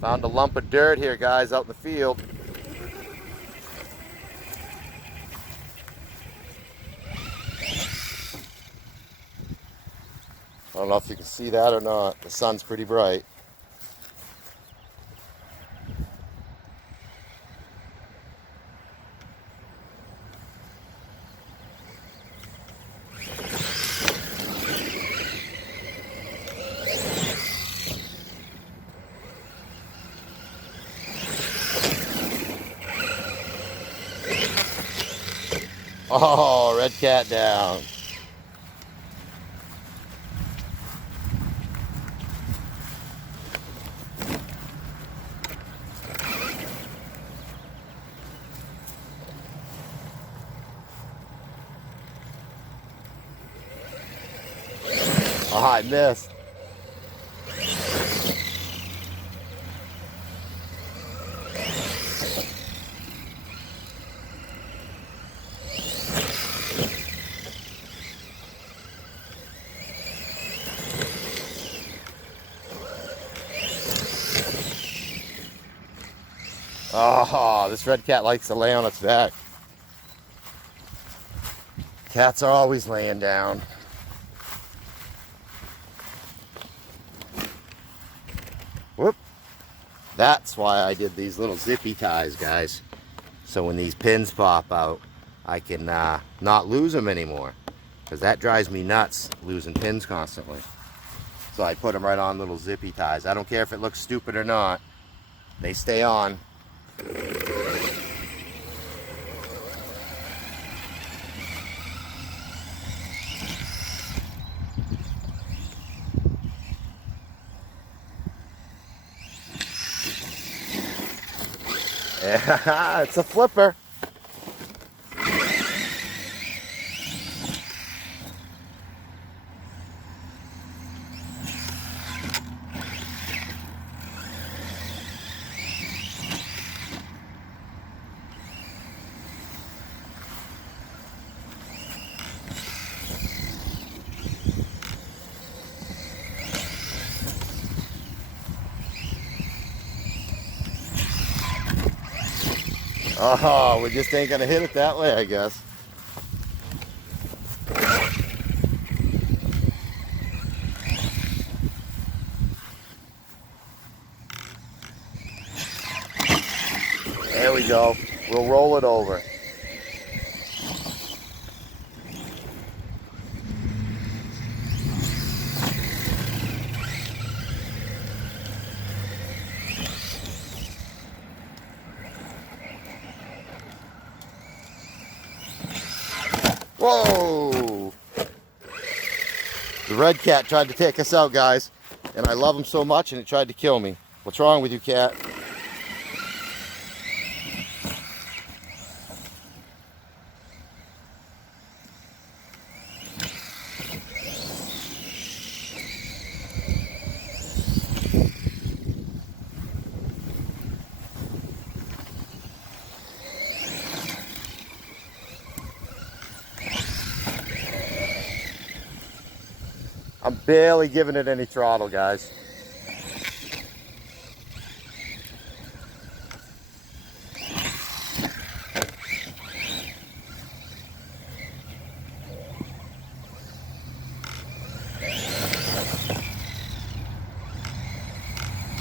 Found a lump of dirt here, guys, out in the field. I don't know if you can see that or not. The sun's pretty bright. Oh, red cat down. Oh, I missed. Oh, this red cat likes to lay on its back. Cats are always laying down. Whoop. That's why I did these little zippy ties, guys. So when these pins pop out, I can not lose them anymore. Because that drives me nuts, losing pins constantly. So I put them right on little zippy ties. I don't care if it looks stupid or not. They stay on. Yeah, it's a flipper. Oh, we just ain't gonna hit it that way, I guess. There we go. We'll roll it over. Whoa! The red cat tried to take us out, guys. And I love him so much, and it tried to kill me. What's wrong with you, cat? I'm barely giving it any throttle, guys.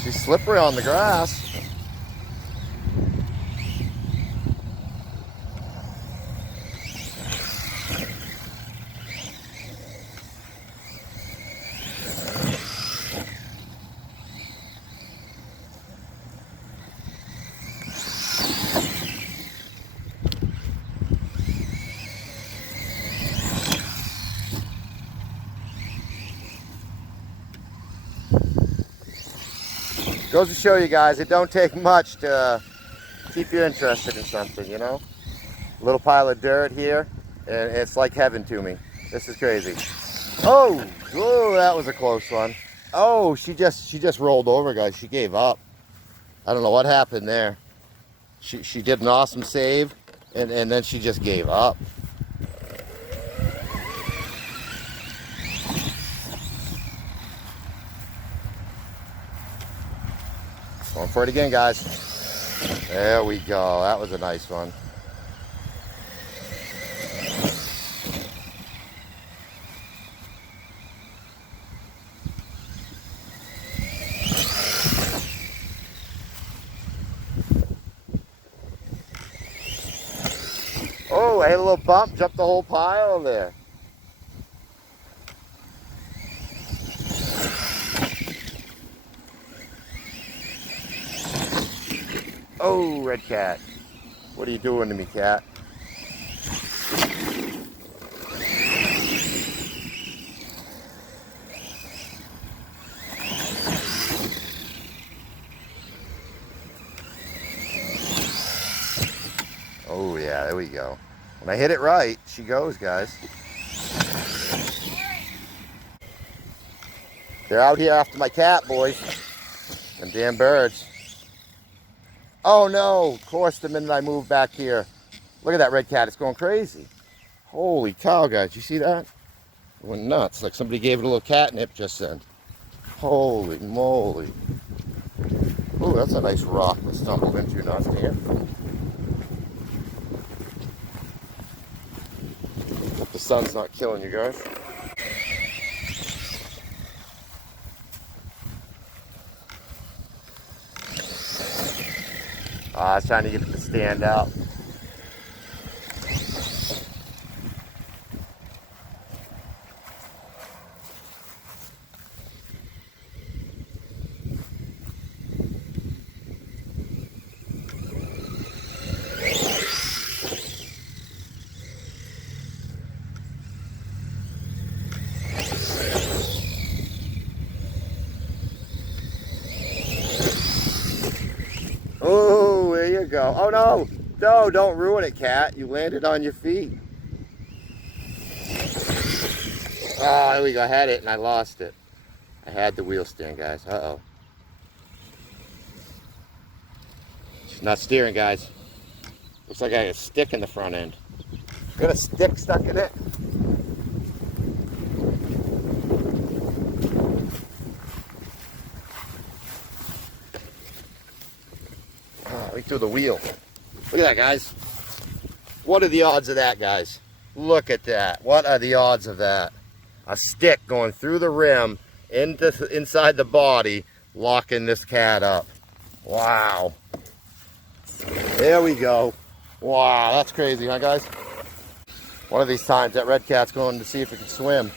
She's slippery on the grass. Goes to show you guys, it don't take much to keep you interested in something, you know? A little pile of dirt here, and it's like heaven to me. This is crazy. Oh, whoa, that was a close one. Oh, she just rolled over, guys. She gave up. I don't know what happened there. She did an awesome save, and then she just gave up. So Going for it again, guys. There we go. That was a nice one. Oh, I hit a little bump, jumped the whole pile there. Oh, red cat. What are you doing to me, cat? Oh, yeah, there we go. When I hit it right, she goes, guys. They're out here after my cat, boys. Them damn birds. Oh no, of course the minute I move back here. Look at that red cat, it's going crazy. Holy cow, guys, you see that? It went nuts, like somebody gave it a little catnip just then. Holy moly. Oh, that's a nice rock we stumbled into, not here. Hope the sun's not killing you guys. I was trying to get it to stand out. Oh, there you go. Oh no, no, don't ruin it, cat. You landed on your feet. Oh, there we go. I had it and I lost it. I had the wheel stand, guys. Uh-oh. She's not steering, guys. Looks like I got a stick in the front end. Got a stick stuck in it. Oh, we threw the wheel. Look at that, guys. What are the odds of that, guys? Look at that. What are the odds of that? A stick going through the rim inside the body, locking this cat up. Wow. There we go. Wow, that's crazy, huh, guys? One of these times that red cat's going to see if it can swim.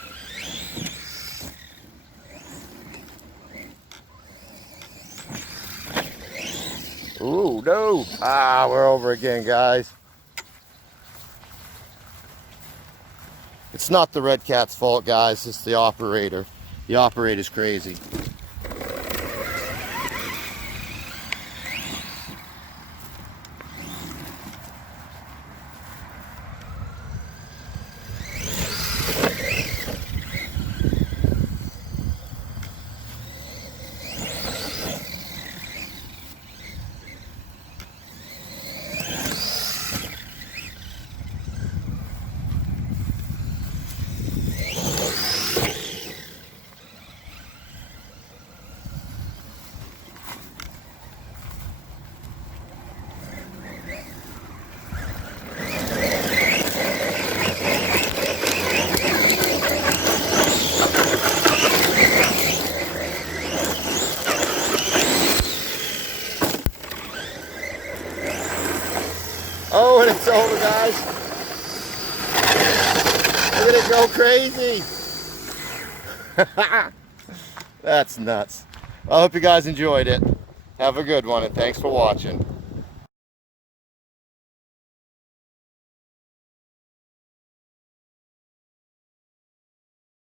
Ooh, no. Ah, we're over again, guys. It's not the red cat's fault, guys. It's the operator. The operator's crazy. Oh, and it's over, guys. Look at it go crazy. That's nuts. I hope you guys enjoyed it. Have a good one, and thanks for watching.